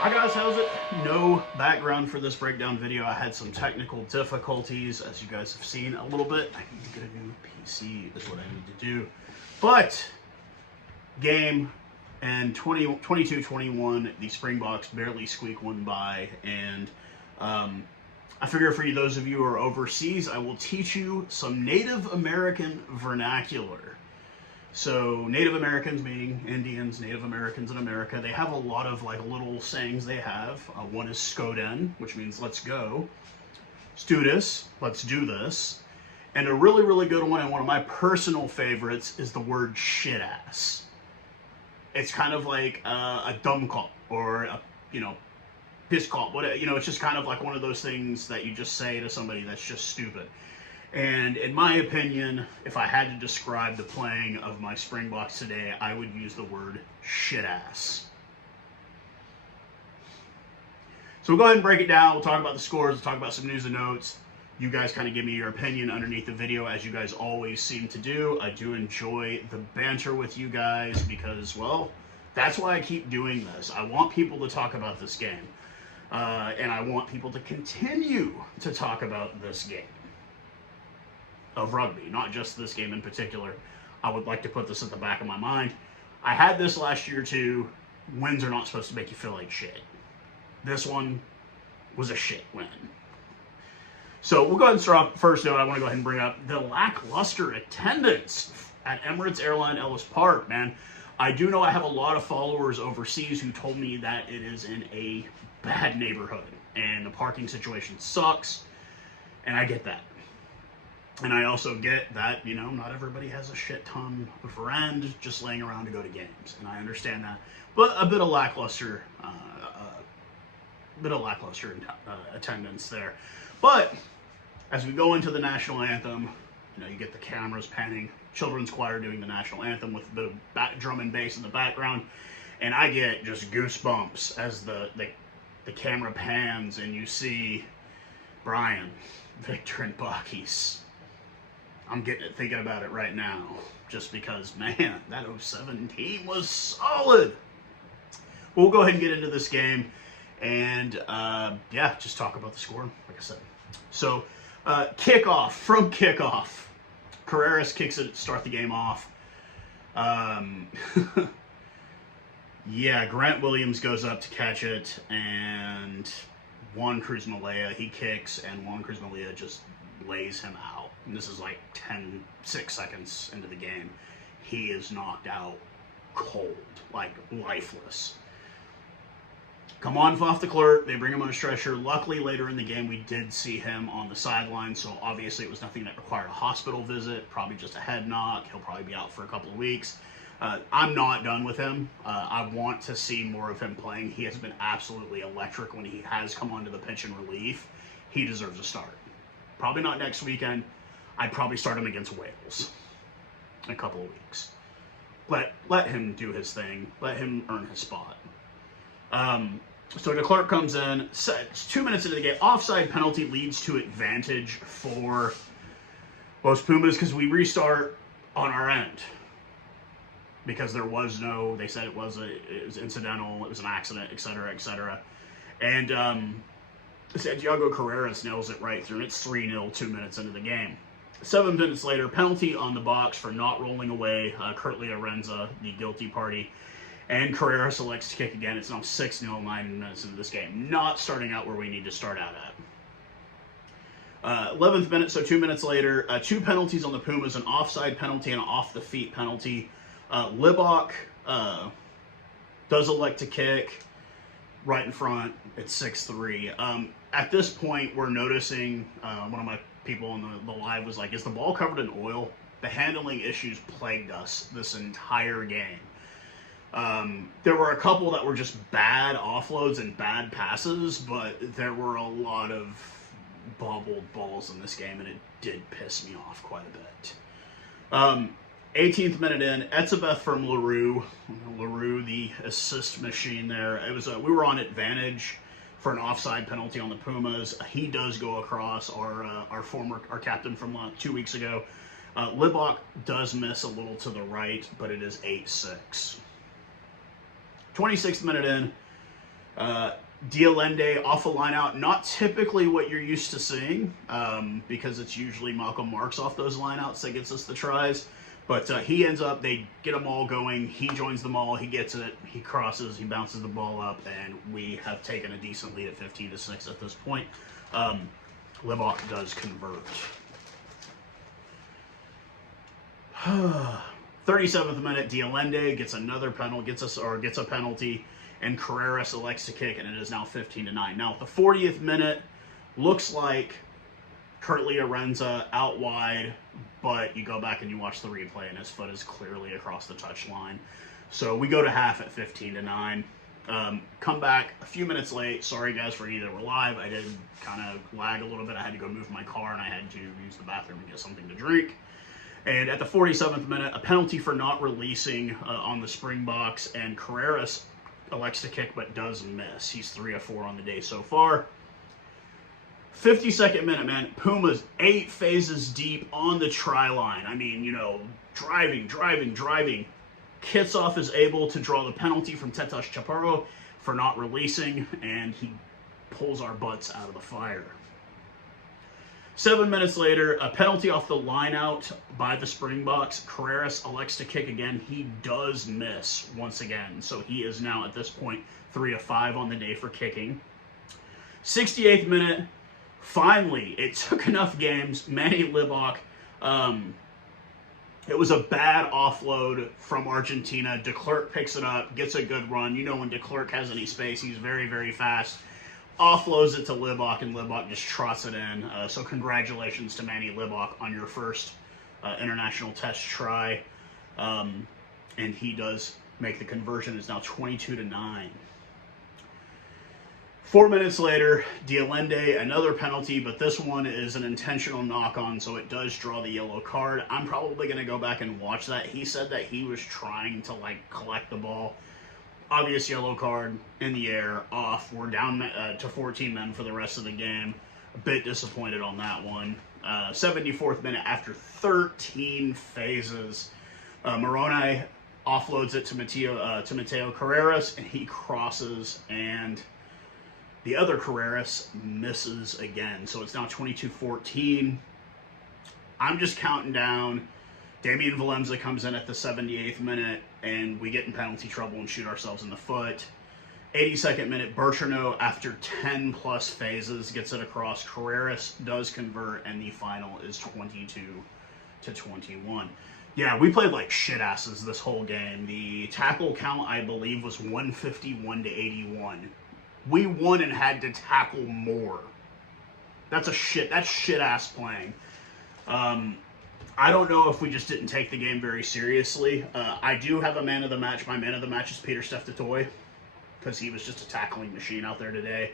Hi guys, how's it? No background for this breakdown video. I had some technical difficulties, as you guys have seen a little bit. I need to get a new PC is what I need to do. But game and 22-21, the Springboks barely squeak one by, and I figure for those of you who are overseas, I will teach you some Native American vernacular. So Native Americans, meaning Indians, Native Americans in America, they have a lot of like little sayings they have. One is skoden, which means let's go. Studis, let's do this. And a really, really good one, and one of my personal favorites, is the word shit ass. It's kind of like a dumb call or a, piss call. It's just kind of like one of those things that you just say to somebody that's just stupid. And in my opinion, if I had to describe the playing of my Springboks today, I would use the word shit ass. So we'll go ahead and break it down. We'll talk about the scores. We'll talk about some news and notes. You guys kind of give me your opinion underneath the video, as you guys always seem to do. I do enjoy the banter with you guys because, well, that's why I keep doing this. I want people to talk about this game. And I want people to continue to talk about this game of rugby, not just this game in particular. I would like to put this at the back of my mind. I had this last year too. Wins are not supposed to make you feel like shit. This one was a shit win. So we'll go ahead and start off. First note, I want to go ahead and bring up the lackluster attendance at Emirates Airline Ellis Park, man. I do know I have a lot of followers overseas who told me that it is in a bad neighborhood and the parking situation sucks, and I get that. And I also get that, not everybody has a shit ton of rand just laying around to go to games, and I understand that. But a bit of lackluster, attendance there. But as we go into the national anthem, you get the cameras panning, children's choir doing the national anthem with a bit of drum and bass in the background, and I get just goosebumps as the camera pans and you see Brian, Victor, and Boks. I'm thinking about it right now, just because, man, that 07 team was solid. We'll go ahead and get into this game, and just talk about the score, like I said. So, from kickoff, Carreras kicks it to start the game off. Grant Williams goes up to catch it, and Juan Cruz Malaya, he kicks, and Juan Cruz Malaya just lays him out. And this is like 6 seconds into the game. He is knocked out cold, like lifeless. Come on off the clerk, they bring him on a stretcher. Luckily, later in the game, we did see him on the sideline, so obviously it was nothing that required a hospital visit, probably just a head knock. He'll probably be out for a couple of weeks. I'm not done with him. I want to see more of him playing. He has been absolutely electric when he has come onto the pitch in relief. He deserves a start. Probably not next weekend. I'd probably start him against Wales in a couple of weeks. Let him do his thing. Let him earn his spot. So de Klerk comes in. It's 2 minutes into the game. Offside penalty leads to advantage for Los Pumas because we restart on our end. Because there was no, they said it was incidental, it was an accident, etc., etc. And Santiago Carreras nails it right through, and it's 3-0 2 minutes into the game. 7 minutes later, penalty on the Boks for not rolling away Kurtley Arenza, the guilty party. And Carreras elects to kick again. It's now 6-0 9 minutes into this game. Not starting out where we need to start out at. 11th minute, so 2 minutes later, 2 penalties on the Pumas, an offside penalty and an off-the-feet penalty. Libok does elect to kick right in front. It's 6-3. At this point, we're noticing, one of my people on the live was like, is the ball covered in oil? The handling issues plagued us this entire game. There were a couple that were just bad offloads and bad passes, but there were a lot of bobbled balls in this game, and it did piss me off quite a bit. 18th minute in, Etzebeth from LaRue. LaRue, the assist machine there. It was we were on advantage for an offside penalty on the Pumas. He does go across our captain from 2 weeks ago. Libok does miss a little to the right, but it is 8-6. 26th minute in, Dialende off a line out, not typically what you're used to seeing, because it's usually Malcolm Marks off those lineouts that gets us the tries. But he ends up, they get them all going, he joins them all, he gets it, he crosses, he bounces the ball up, and we have taken a decent lead at 15-6 at this point. Libok does convert. 37th minute, Dialende gets another penalty, gets a penalty, and Carreras elects to kick, and it is now 15-9. Now, at the 40th minute, looks like Curtly Arenza out wide, but you go back and you watch the replay, and his foot is clearly across the touchline. So we go to half at 15-9. Come back a few minutes late. Sorry, guys, for either we're live. I did kind of lag a little bit. I had to go move my car, and I had to use the bathroom to get something to drink. And at the 47th minute, a penalty for not releasing on the Springboks, and Carreras elects to kick but does miss. He's 3 of 4 on the day so far. 52nd minute, man. Pumas 8 phases deep on the try line. I mean, you know, driving. Kitsov is able to draw the penalty from Tetas Chaparro for not releasing, and he pulls our butts out of the fire. 7 minutes later, a penalty off the line out by the Springboks. Carreras elects to kick again. He does miss once again. So he is now, at this point, 3 of 5 on the day for kicking. 68th minute, finally, it took enough games. Manny Libok, it was a bad offload from Argentina. De Klerk picks it up, gets a good run. You know when De Klerk has any space, he's very, very fast. Offloads it to Libok, and Libok just trots it in. So congratulations to Manny Libok on your first international test try. And he does make the conversion. It's now 22-9. 4 minutes later, Dialende, another penalty, but this one is an intentional knock-on, so it does draw the yellow card. I'm probably going to go back and watch that. He said that he was trying to, collect the ball. Obvious yellow card, in the air, off. We're down to 14 men for the rest of the game. A bit disappointed on that one. 74th minute, after 13 phases, Moroni offloads it to Mateo Carreras, and he crosses, and the other Carreras misses again. So it's now 22-14. I'm just counting down. Damian Valemza comes in at the 78th minute, and we get in penalty trouble and shoot ourselves in the foot. 82nd minute, Bertrano, after 10-plus phases, gets it across. Carreras does convert, and the final is 22-21. Yeah, we played like shit asses this whole game. The tackle count, I believe, was 151-81. We won and had to tackle more. That's shit ass playing. I don't know if we just didn't take the game very seriously. I do have a man of the match. My man of the match is Peter Steph-Totoy, because he was just a tackling machine out there today.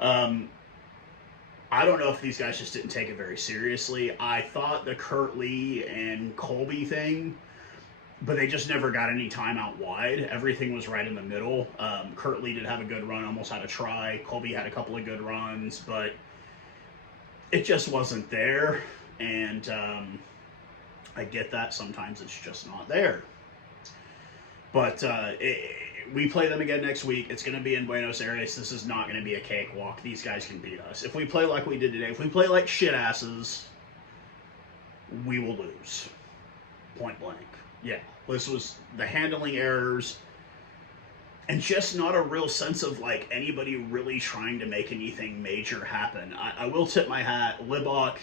I don't know if these guys just didn't take it very seriously. I thought the Kurt Lee and Colby thing, but they just never got any time out wide. Everything was right in the middle. Kurt Lee did have a good run, almost had a try. Colby had a couple of good runs, but it just wasn't there. And I get that sometimes it's just not there. But we play them again next week. It's going to be in Buenos Aires. This is not going to be a cakewalk. These guys can beat us. If we play like we did today, if we play like shit asses, we will lose. Point blank. Yeah, this was the handling errors and just not a real sense of anybody really trying to make anything major happen. I will tip my hat. Libok,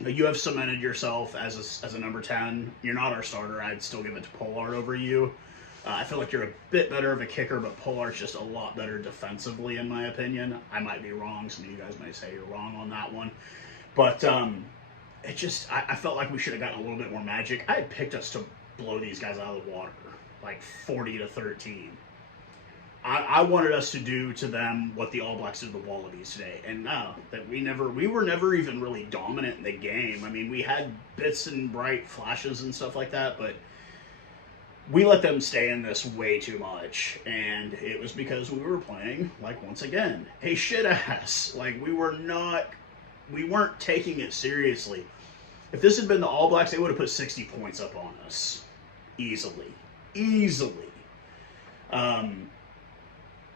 you have cemented yourself as a number 10. You're not our starter. I'd still give it to Pollard over you. I feel like you're a bit better of a kicker, but Pollard's just a lot better defensively, in my opinion. I might be wrong. Some of you guys might say you're wrong on that one. But it just, I felt like we should have gotten a little bit more magic. I had picked us to blow these guys out of the water, 40-13. I wanted us to do to them what the All Blacks did to the Wallabies today, and no, that we were never even really dominant in the game. I mean, we had bits and bright flashes and stuff like that, but we let them stay in this way too much, and it was because we were playing, once again, a shit ass. We weren't taking it seriously. If this had been the All Blacks, they would have put 60 points up on us. Easily.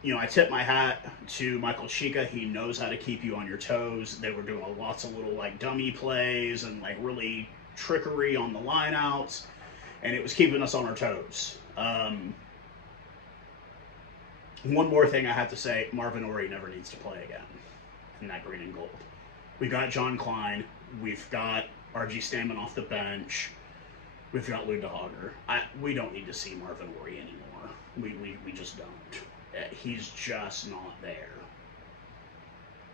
I tip my hat to Michael Chica. He knows how to keep you on your toes. They were doing lots of little like dummy plays and like really trickery on the lineouts, and it was keeping us on our toes. One more thing I have to say, Marvin Ory never needs to play again in that green and gold. We got John Klein. We've got RG Stamen off the bench. We've got Lou DeHager. We don't need to see Marvin Ory anymore. We just don't. He's just not there.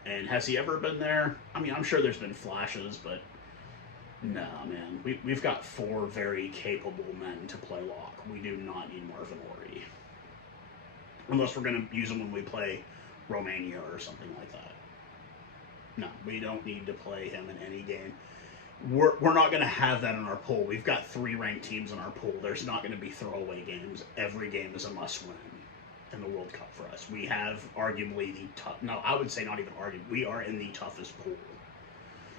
And has he ever been there? I mean, I'm sure there's been flashes, but no, man. We've got 4 very capable men to play lock. We do not need Marvin Ory. Unless we're going to use him when we play Romania or something like that. No, we don't need to play him in any game. We're not going to have that in our pool. We've got 3 ranked teams in our pool. There's not going to be throwaway games. Every game is a must-win in the World Cup for us. We have arguably the tough... No, I would say not even arguably. We are in the toughest pool.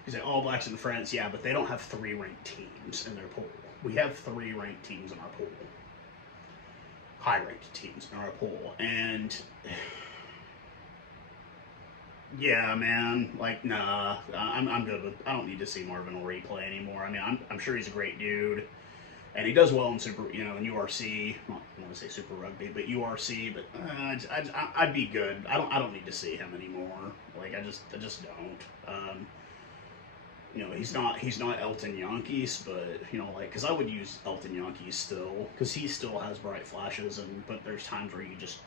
You say, All Blacks and France, yeah, but they don't have 3 ranked teams in their pool. We have 3 ranked teams in our pool. High-ranked teams in our pool. And... yeah, man, like, nah, I'm good with, I don't need to see Marvin Ory play anymore. I mean, I'm sure he's a great dude, and he does well in super, in URC, not I want to say Super Rugby, but URC, but I'd be good. I don't need to see him anymore. Like, I just don't. He's not Elton Yankees, but, like, because I would use Elton Yankees still, because he still has bright flashes, but there's times where you just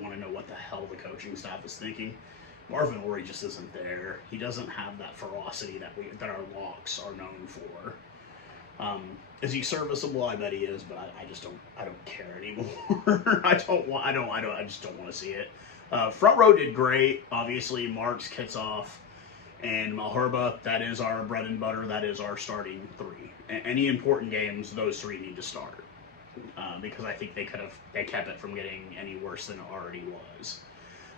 want to know what the hell the coaching staff is thinking. Marvin Ory just isn't there. He doesn't have that ferocity that our locks are known for. Is he serviceable? I bet he is, but I don't care anymore. I just don't want to see it. Front row did great. Obviously, Marks, Kitsoff, and Malherba. That is our bread and butter. That is our starting 3. Any important games, those 3 need to start. Because I think they kept it from getting any worse than it already was.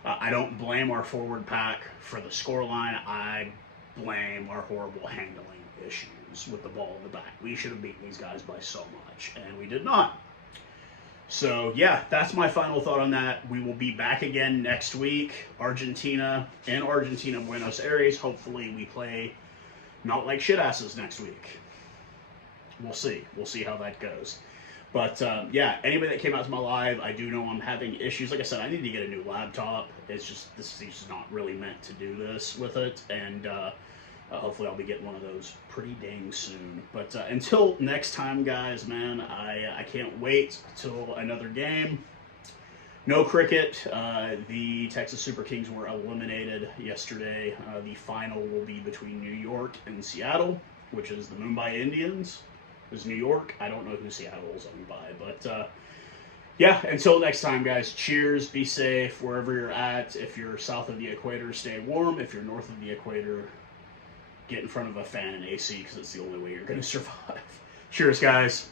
I don't blame our forward pack for the scoreline. I blame our horrible handling issues with the ball in the back. We should have beaten these guys by so much, and we did not. So, yeah, that's my final thought on that. We will be back again next week. Argentina, Buenos Aires. Hopefully we play not like shit asses next week. We'll see. We'll see how that goes. But, yeah, anybody that came out to my live, I do know I'm having issues. Like I said, I need to get a new laptop. It's just, this is not really meant to do this with it. And hopefully I'll be getting one of those pretty dang soon. But until next time, guys, man, I can't wait till another game. No cricket. The Texas Super Kings were eliminated yesterday. The final will be between New York and Seattle, which is the Mumbai Indians. Is New York. I don't know who Seattle is owned by, but yeah, until next time, guys, cheers, be safe wherever you're at. If you're south of the equator, stay warm. If you're north of the equator, get in front of a fan and AC, because it's the only way you're going to survive. Cheers, guys.